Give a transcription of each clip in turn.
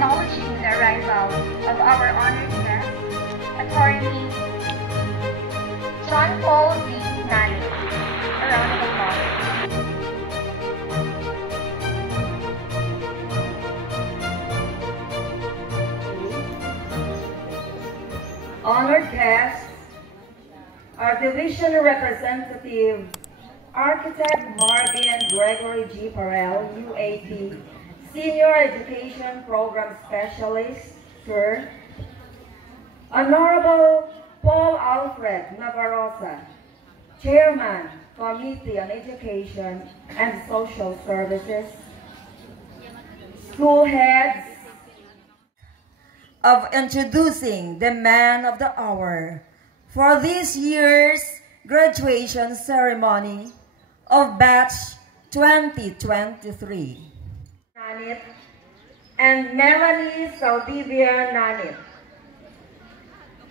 acknowledging the arrival of our honored guest, Attorney John Paul V. Nanit. A round of applause. Honored guests, our division representative, Architect Marvin Gregory G. Parel, UAP, Senior Education Program Specialist, Sir. Honorable Paul Alfred Navarroza, Chairman, Committee on Education and Social Services. School heads, of introducing the man of the hour for this year's graduation ceremony of batch 2023. Nanit and Melanie Zaldivia Nanit.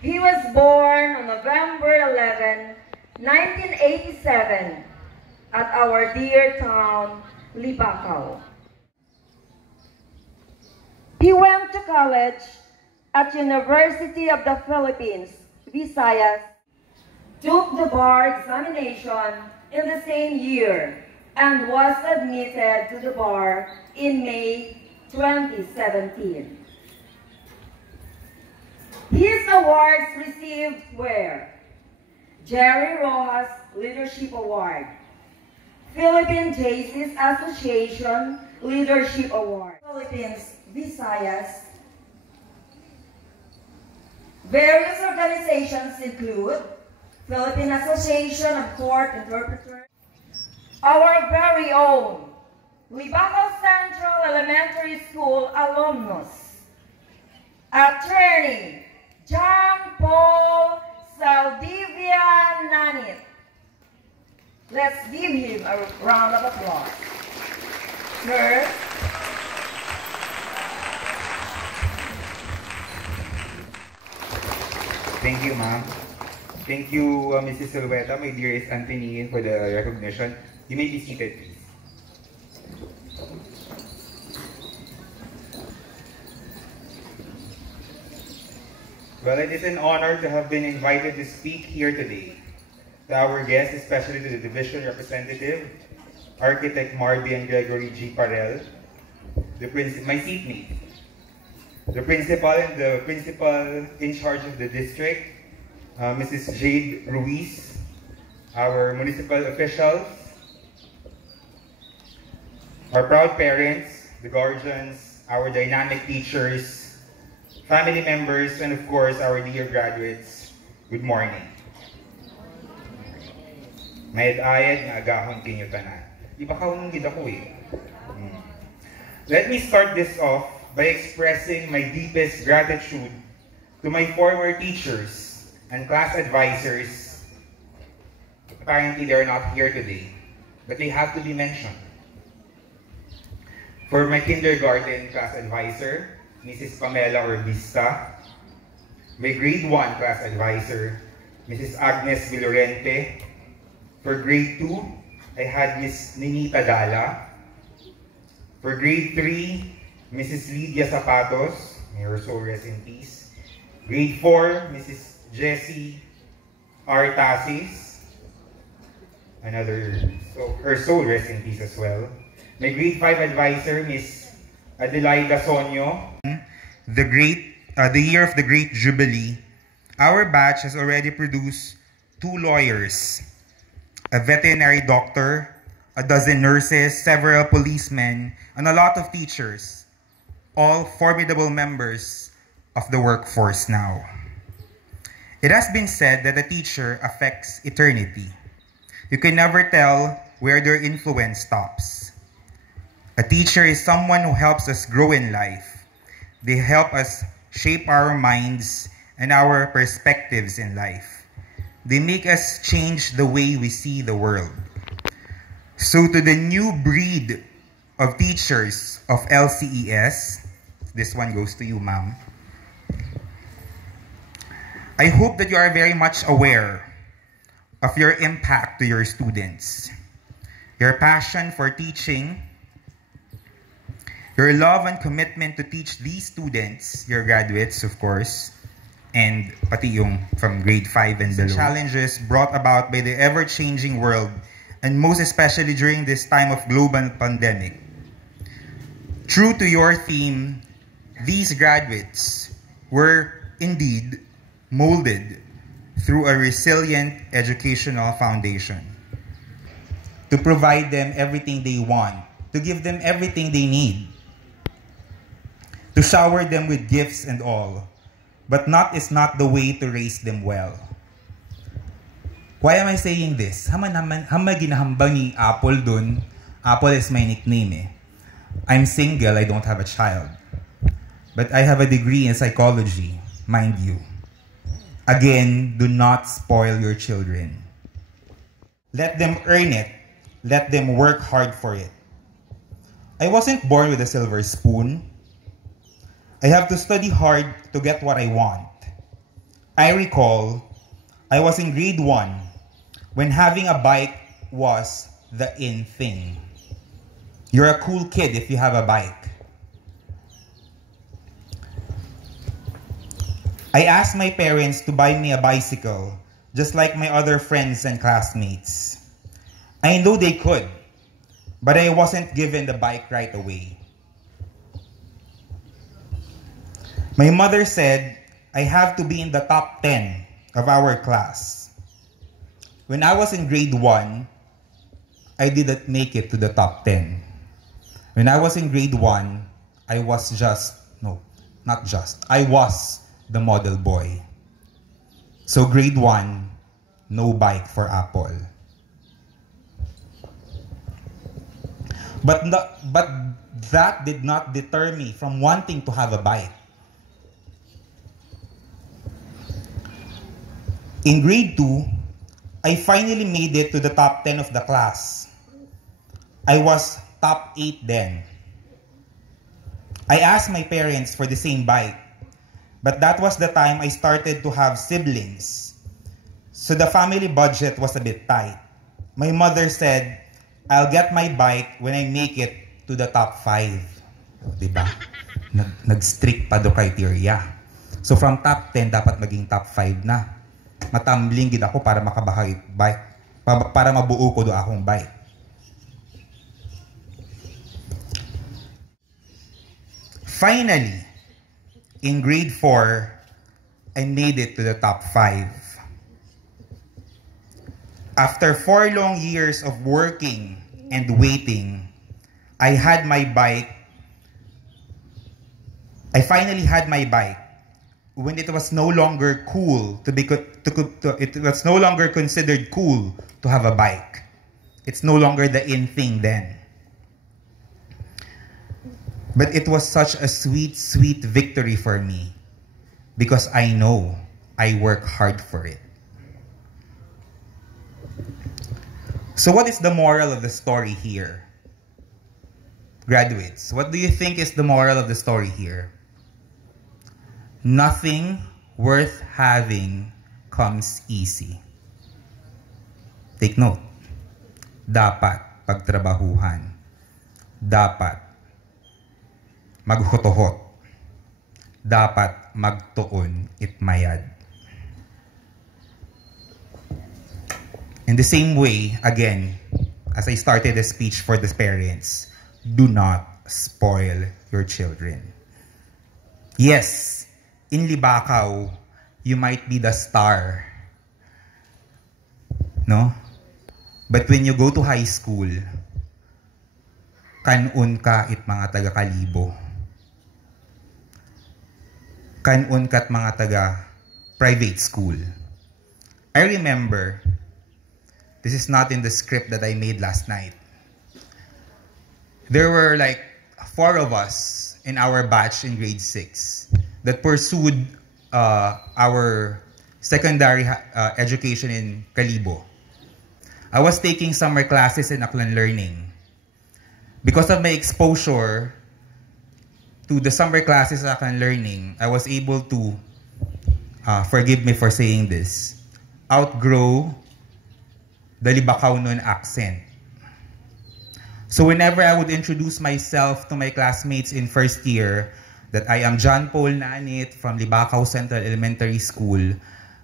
He was born on November 11, 1987 at our dear town, Libacao. He went to college at University of the Philippines, Visayas, took the bar examination in the same year, and was admitted to the bar in May 2017. His awards received were Jerry Rojas Leadership Award, Philippine JCs Association Leadership Award, Philippines, Visayas. Various organizations include Philippine Association of Court Interpreters, our very own Libacao Central Elementary School alumnus, Attorney John Paul Zaldivia Nanit. Let's give him a round of applause. Sir. Thank you, ma'am. Thank you, Mrs. Silveta, my dearest Anthony, for the recognition. You may be seated, please. Well, it is an honor to have been invited to speak here today. To our guests, especially to the division representative, Architect Marvin Gregory G. Parel, my seatmate, the principal and the principal in charge of the district, Mrs. Jade Ruiz, our municipal officials, our proud parents, the guardians, our dynamic teachers, family members, and of course, our dear graduates, good morning. Mayad-ayad nga agahon kinyo tanan. Ibakaw nung gid ako eh. Let me start this off by expressing my deepest gratitude to my former teachers and class advisors. Apparently, they are not here today, but they have to be mentioned. For my kindergarten class advisor, Mrs. Pamela Orbista, my grade 1 class advisor, Mrs. Agnes Vilorente. For grade 2, I had Miss Ninita Dala. For grade 3, Mrs. Lydia Zapatos, may her soul rest in peace. Grade 4, Mrs. Jessie R. Tasis, her soul rest in peace as well. My grade 5 advisor, Miss Adelaida Sonyo. The year of the Great Jubilee, our batch has already produced 2 lawyers, a veterinary doctor, a dozen nurses, several policemen, and a lot of teachers, all formidable members of the workforce now. It has been said that a teacher affects eternity. You can never tell where their influence stops. A teacher is someone who helps us grow in life. They help us shape our minds and our perspectives in life. They make us change the way we see the world. So to the new breed of teachers of LCES, this one goes to you, ma'am. I hope that you are very much aware of your impact to your students. Your passion for teaching Your love and commitment to teach these students, your graduates of course, and pati yung from grade 5 and below. Challenges brought about by the ever-changing world, and most especially during this time of global pandemic. True to your theme, these graduates were indeed molded through a resilient educational foundation to provide them everything they want, to give them everything they need, to shower them with gifts and all. But not is not the way to raise them well. Why am I saying this? Hama ginahambang ni Apple dun. Apple is my nickname eh. I'm single, I don't have a child. But I have a degree in psychology, mind you. Again, do not spoil your children. Let them earn it. Let them work hard for it. I wasn't born with a silver spoon. I have to study hard to get what I want. I recall, I was in grade 1 when having a bike was the in thing. You're a cool kid if you have a bike. I asked my parents to buy me a bicycle, just like my other friends and classmates. I know they could, but I wasn't given the bike right away. My mother said I have to be in the top 10 of our class. When I was in grade 1, I didn't make it to the top 10. When I was in grade 1, I was I was the model boy. So grade 1, no bike for Apple. But that did not deter me from wanting to have a bike. In grade 2, I finally made it to the top 10 of the class. I was top 8 then. I asked my parents for the same bike, but that was the time I started to have siblings. So the family budget was a bit tight. My mother said, I'll get my bike when I make it to the top 5. Diba? Nag-strict pa do criteria. So from top 10, dapat maging top 5 na. Matambling gid ako para makabahay bike. Para mabuo ko do akong bike. Finally, in grade 4, I made it to the top 5. After 4 long years of working and waiting, I had my bike. I finally had my bike when it was no longer cool it was no longer considered cool to have a bike. It's no longer the in thing then. But it was such a sweet, sweet victory for me because I know I work hard for it. So what is the moral of the story here? Graduates, what do you think is the moral of the story here? Nothing worth having comes easy. Take note. Dapat pagtrabahuhan. Dapat maghotohot. Dapat magtuon itmayad. In the same way, again, as I started the speech for the parents, do not spoil your children. Yes, in Libacao, you might be the star. No? But when you go to high school, kanun ka it mga taga Kalibo. Kanun ka at mga taga private school. I remember, this is not in the script that I made last night. There were like 4 of us in our batch in grade 6 that pursued our secondary education in Kalibo. I was taking summer classes in Aklan Learning. Because of my exposure to the summer classes at Aklan Learning, I was able to, forgive me for saying this, outgrow the Libacao noon accent. So whenever I would introduce myself to my classmates in first year, that I am John Paul Nanit from Libacao Central Elementary School,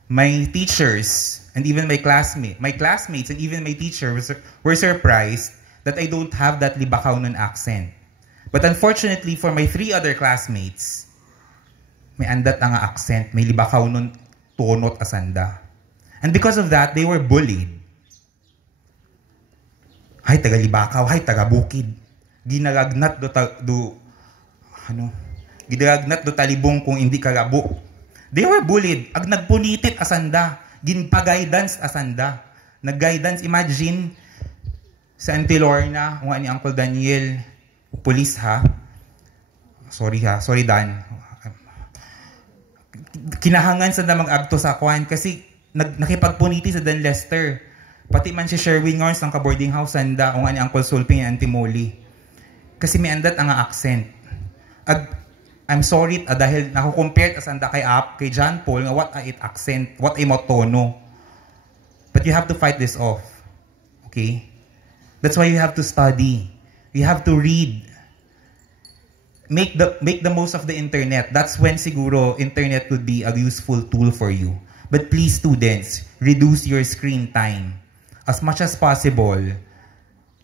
my teachers and even my classmates and even my teachers were surprised that I don't have that Libacaonon accent. But unfortunately for my 3 other classmates, may andat nga accent, may Libacaonon tonot asanda. And because of that, they were bullied. Hay taga Libacao, hay taga Bukid. Ginalagnat Gidalagnat do talibong kung hindi ka labo. They were bullied. Ag nagpunitit asanda. Ginpa-guidance asanda. Nag-guidance, imagine, sa Auntie Lorna, kung ni Uncle Daniel, police ha. Sorry Dan. Kinahangan sa na mag-agto sa kwan kasi nakipagpuniti sa Dan Lester. Pati man si Sherwin Ngors ng ka-boarding house sanda, kung ni Uncle Sulping and Auntie Molly. Kasi may andat ang accent. I'm sorry dahil nakukompare asanda kay John Paul nga what it accent, what ay tono. But you have to fight this off. Okay? That's why you have to study. You have to read. Make the most of the internet. That's when siguro internet would be a useful tool for you. But please students, reduce your screen time. As much as possible,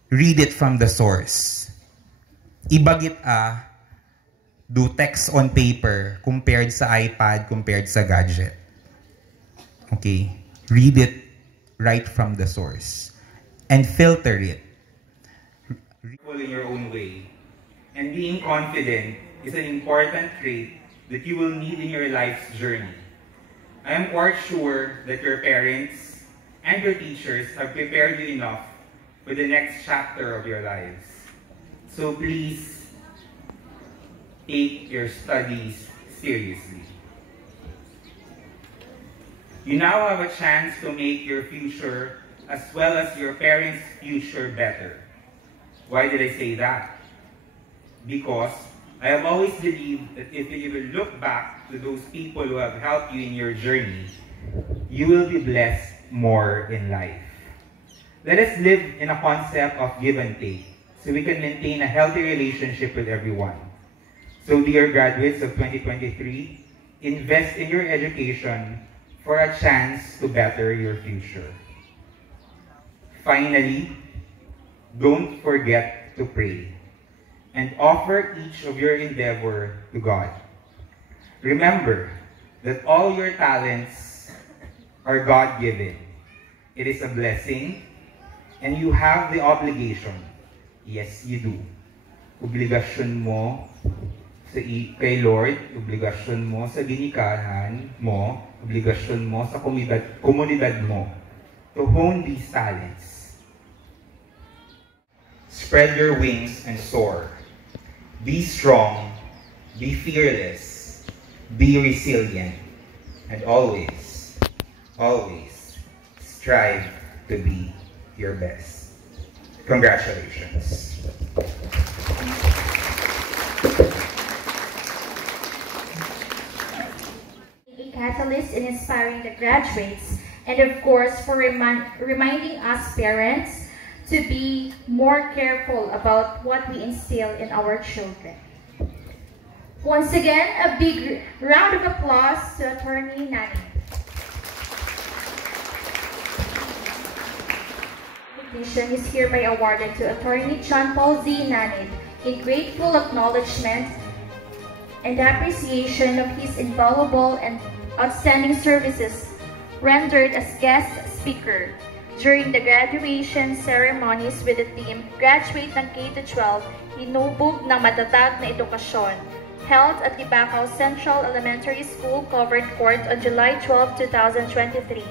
read it from the source. Ibagit do text on paper compared sa iPad, compared sa gadget. Okay? Read it right from the source. And filter it. In your own way. And being confident is an important trait that you will need in your life's journey. I am quite sure that your parents and your teachers have prepared you enough for the next chapter of your lives. So please, take your studies seriously. You now have a chance to make your future as well as your parents' future better. Why did I say that? Because I have always believed that if you will look back to those people who have helped you in your journey, you will be blessed more in life. Let us live in a concept of give and take so we can maintain a healthy relationship with everyone. So dear graduates of 2023, invest in your education for a chance to better your future. Finally, don't forget to pray and offer each of your endeavor to God. Remember that all your talents are God-given. It is a blessing and you have the obligation. Yes, you do. Obligasyon mo kay Lord, obligasyon mo sa ginikahan mo, obligasyon mo sa komunidad mo to hone these talents. Spread your wings and soar. Be strong, be fearless, be resilient, and always, always strive to be your best. Congratulations. Catalyst in inspiring the graduates, and of course for reminding us parents to be more careful about what we instill in our children. Once again, a big round of applause to Attorney Nanit. Recognition is hereby awarded to Attorney John Paul Z. Nanit in grateful acknowledgement and appreciation of his invaluable and outstanding services rendered as guest speaker during the graduation ceremonies with the theme Graduate ng K-12, Hinubog ng Matatag na Edukasyon, held at Libacao Central Elementary School Covered Court on July 12, 2023.